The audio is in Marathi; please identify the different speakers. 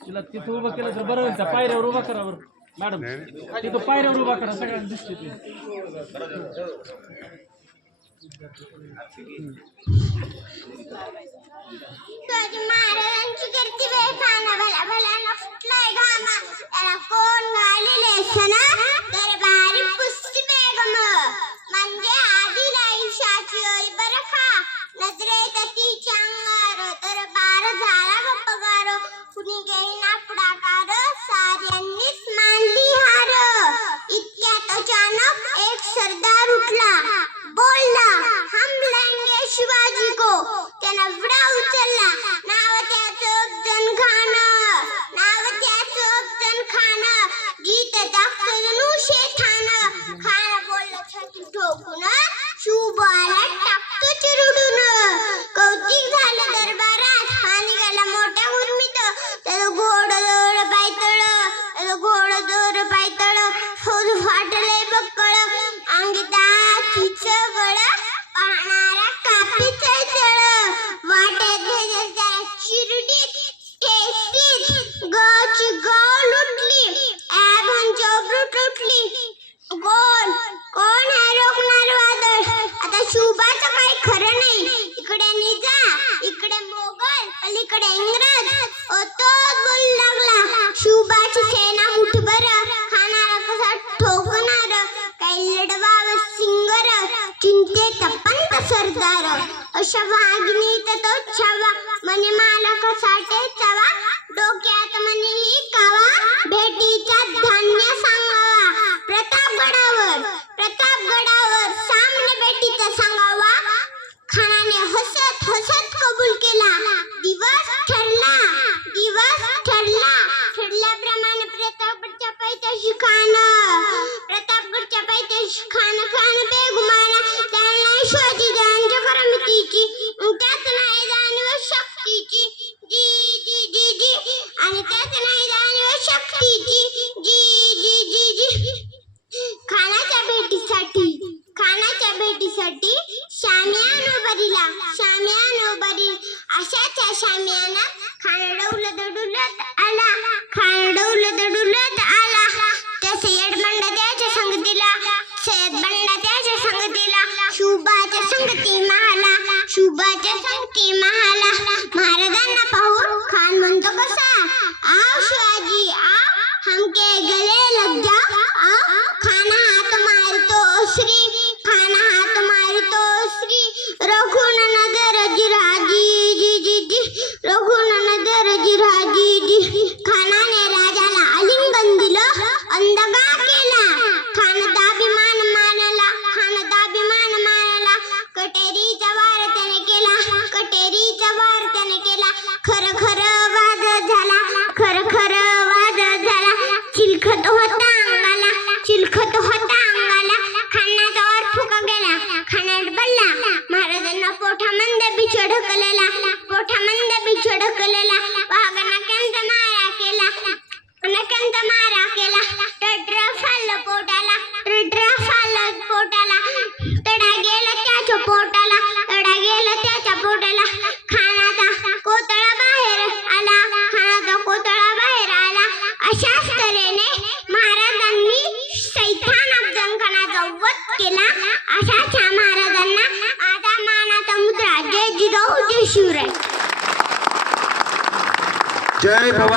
Speaker 1: तिला तिथं उभं केलं तर बरं होईल त्या पायऱ्यावर उभा करा बरं. मॅडम तिथं पायऱ्यावर उभा करा सगळ्यांना दिसते ते.
Speaker 2: उगी गई ना पुड़ा वृषभाग्नी ततो छवा म्हणे मालकासाठी चवा डोक्यात म्हणे ही chuleta. যখন আমাদের জিরাজি খানা शिवराय
Speaker 3: जय भवानी